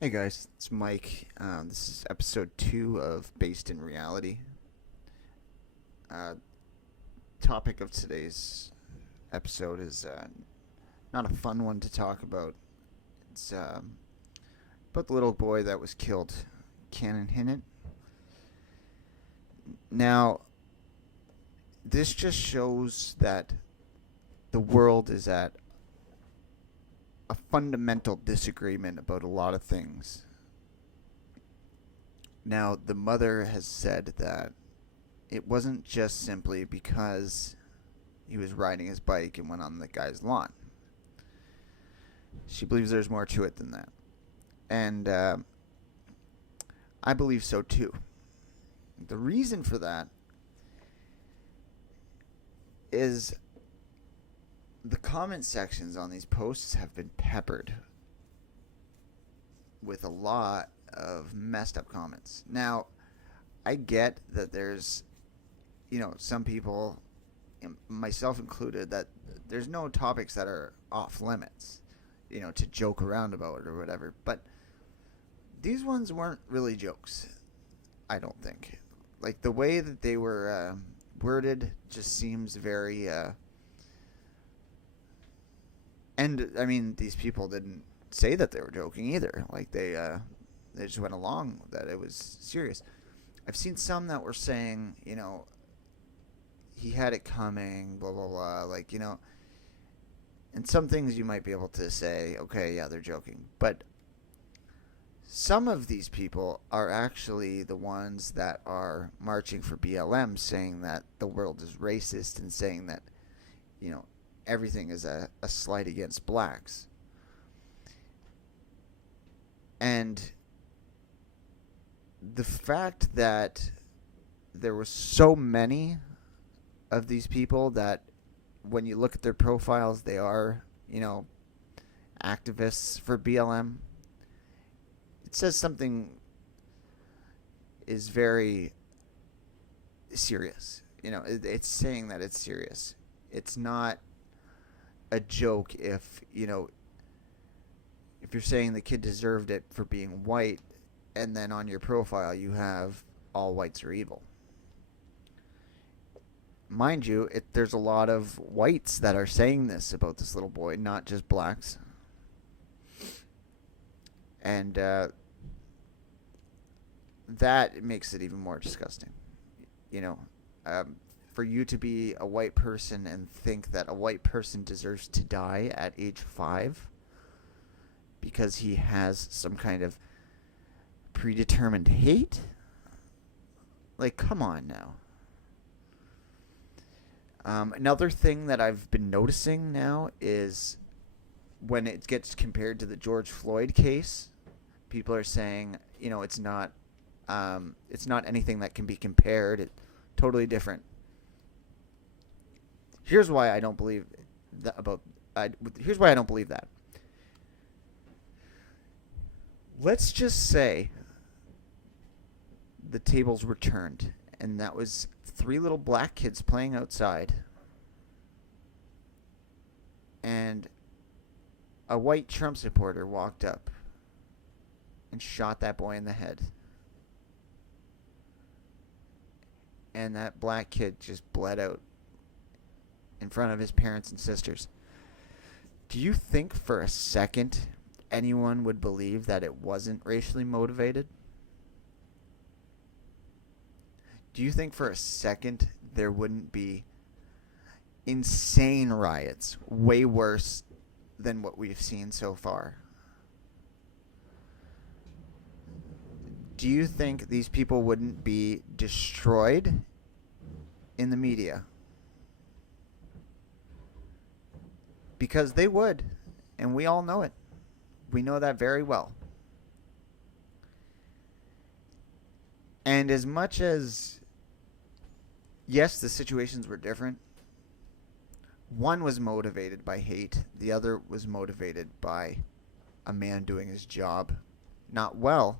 Hey guys, it's Mike. This is episode 2 of Based in Reality. Uh, Topic of today's episode is not a fun one to talk about. It's about the little boy that was killed, Cannon Hinnant. Now, this just shows that the world is at a fundamental disagreement about a lot of things. Now, the mother has said that it wasn't just simply because he was riding his bike and went on the guy's lawn. She believes there's more to it than that. And I believe so too. The reason for that is the comment sections on these posts have been peppered with a lot of messed up comments. Now, I get that there's, some people, myself included, that there's no topics that are off limits, to joke around about or whatever. But these ones weren't really jokes, I don't think. Like, the way that they were worded just seems very. And, I mean, these people didn't say that they were joking either. Like, they just went along that it was serious. I've seen some that were saying, he had it coming, blah, blah, blah. Like, and some things you might be able to say, okay, yeah, they're joking. But some of these people are actually the ones that are marching for BLM, saying that the world is racist and saying that, everything is a slight against blacks. And the fact that there were so many of these people that when you look at their profiles, they are, activists for BLM. It says something is very serious. It's saying that it's serious. It's not a joke if, if you're saying the kid deserved it for being white and then on your profile you have all whites are evil. Mind you, there's a lot of whites that are saying this about this little boy, not just blacks. And that makes it even more disgusting. You know, for you to be a white person and think that a white person deserves to die at age 5 because he has some kind of predetermined hate? Like, come on now. Another thing that I've been noticing now is when it gets compared to the George Floyd case, people are saying, it's not anything that can be compared. It's totally different. Here's why I don't believe that here's why I don't believe that. Let's just say the tables were turned, and that was 3 little black kids playing outside, and a white Trump supporter walked up and shot that boy in the head. And that black kid just bled out in front of his parents and sisters. Do you think for a second anyone would believe that it wasn't racially motivated? Do you think for a second there wouldn't be insane riots, way worse than what we've seen so far? Do you think these people wouldn't be destroyed in the media? Because they would, and we all know it. We know that very well. And as much as, yes, the situations were different, one was motivated by hate, the other was motivated by a man doing his job not well.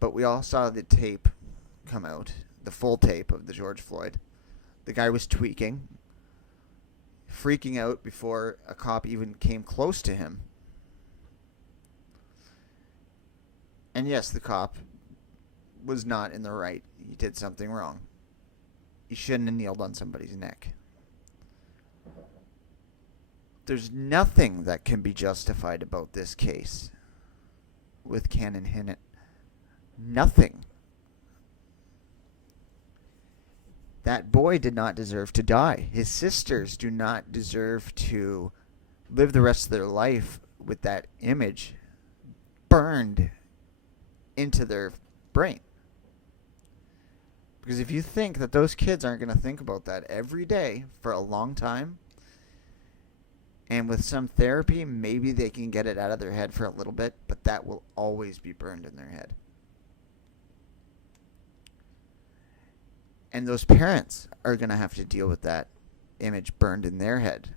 But we all saw the tape come out, the full tape of the George Floyd. The guy was tweaking, freaking out before a cop even came close to him. And yes, the cop was not in the right. He did something wrong. He shouldn't have kneeled on somebody's neck. There's nothing that can be justified about this case with Canon Hinnant. Nothing. That boy did not deserve to die. His sisters do not deserve to live the rest of their life with that image burned into their brain. Because if you think that those kids aren't going to think about that every day for a long time, and with some therapy, maybe they can get it out of their head for a little bit, but that will always be burned in their head. And those parents are going to have to deal with that image burned in their head.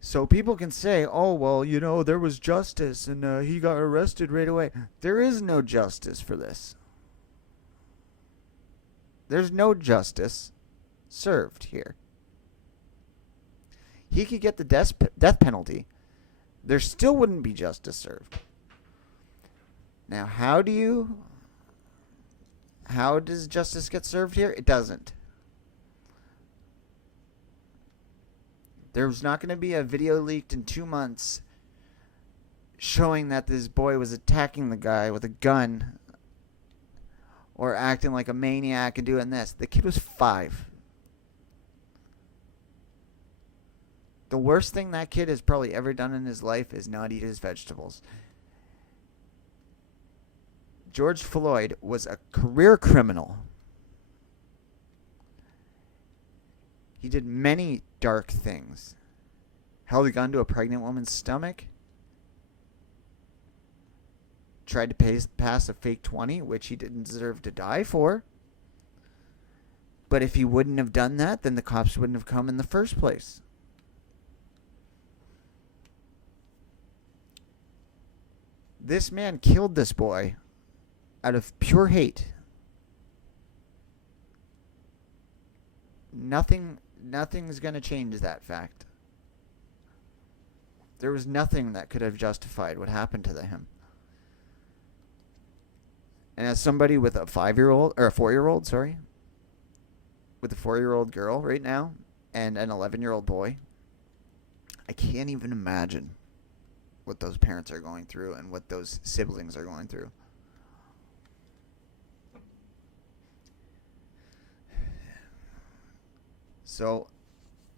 So people can say, oh, well, you know, there was justice and he got arrested right away. There is no justice for this. There's no justice served here. He could get the death penalty. There still wouldn't be justice served. Now, how does justice get served here? It doesn't. There's not going to be a video leaked in 2 months showing that this boy was attacking the guy with a gun or acting like a maniac and doing this. The kid was 5. The worst thing that kid has probably ever done in his life is not eat his vegetables. George Floyd was a career criminal. He did many dark things. Held a gun to a pregnant woman's stomach. Tried to pass a fake 20, which he didn't deserve to die for. But if he wouldn't have done that, then the cops wouldn't have come in the first place. This man killed this boy out of pure hate. Nothing's going to change that fact. There was nothing that could have justified what happened to him. And as somebody with a 5-year-old, or a 4-year-old, sorry, with a 4-year-old girl right now and an 11-year-old boy, I can't even imagine what those parents are going through and what those siblings are going through. So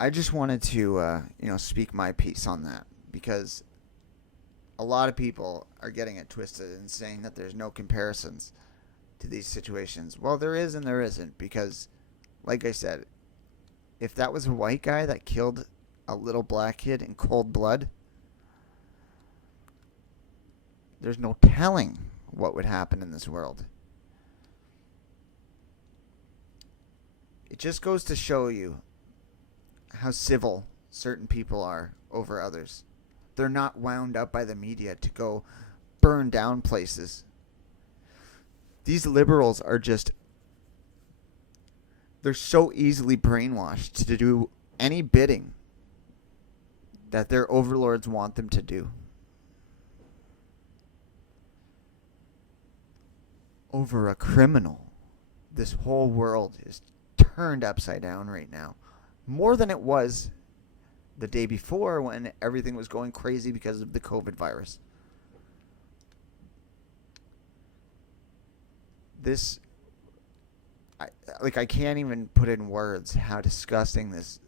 I just wanted to, speak my piece on that, because a lot of people are getting it twisted and saying that there's no comparisons to these situations. Well, there is and there isn't, because, like I said, if that was a white guy that killed a little black kid in cold blood, there's no telling what would happen in this world. It just goes to show you how civil certain people are over others. They're not wound up by the media to go burn down places. These liberals are just, they're so easily brainwashed to do any bidding that their overlords want them to do. Over a criminal, this whole world is turned upside down right now. More than it was the day before when everything was going crazy because of the COVID virus. I can't even put in words how disgusting this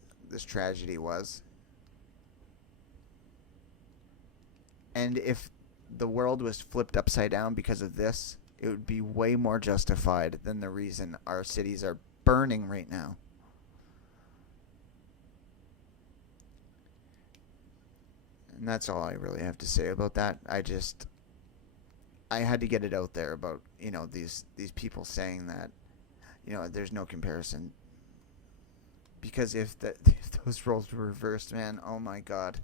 tragedy was. And if the world was flipped upside down because of this, it would be way more justified than the reason our cities are burning right now. And that's all I really have to say about that. I had to get it out there about, these people saying that, there's no comparison. Because if those roles were reversed, man, oh my God.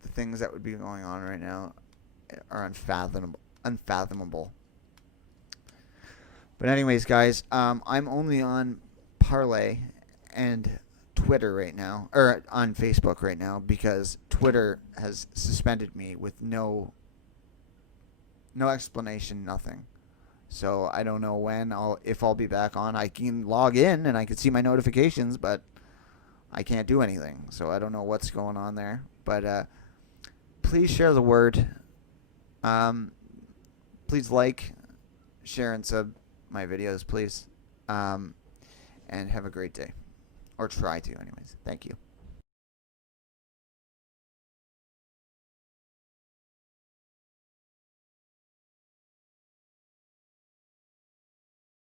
The things that would be going on right now are unfathomable. But anyways, guys, I'm only on Parlay and Twitter right now, or on Facebook right now, because Twitter has suspended me with no explanation, nothing. So I don't know if I'll be back on. I can log in and I can see my notifications, but I can't do anything. So I don't know what's going on there. But please share the word. Please like, share, and sub my videos, please. And have a great day. Or try to, anyways. Thank you.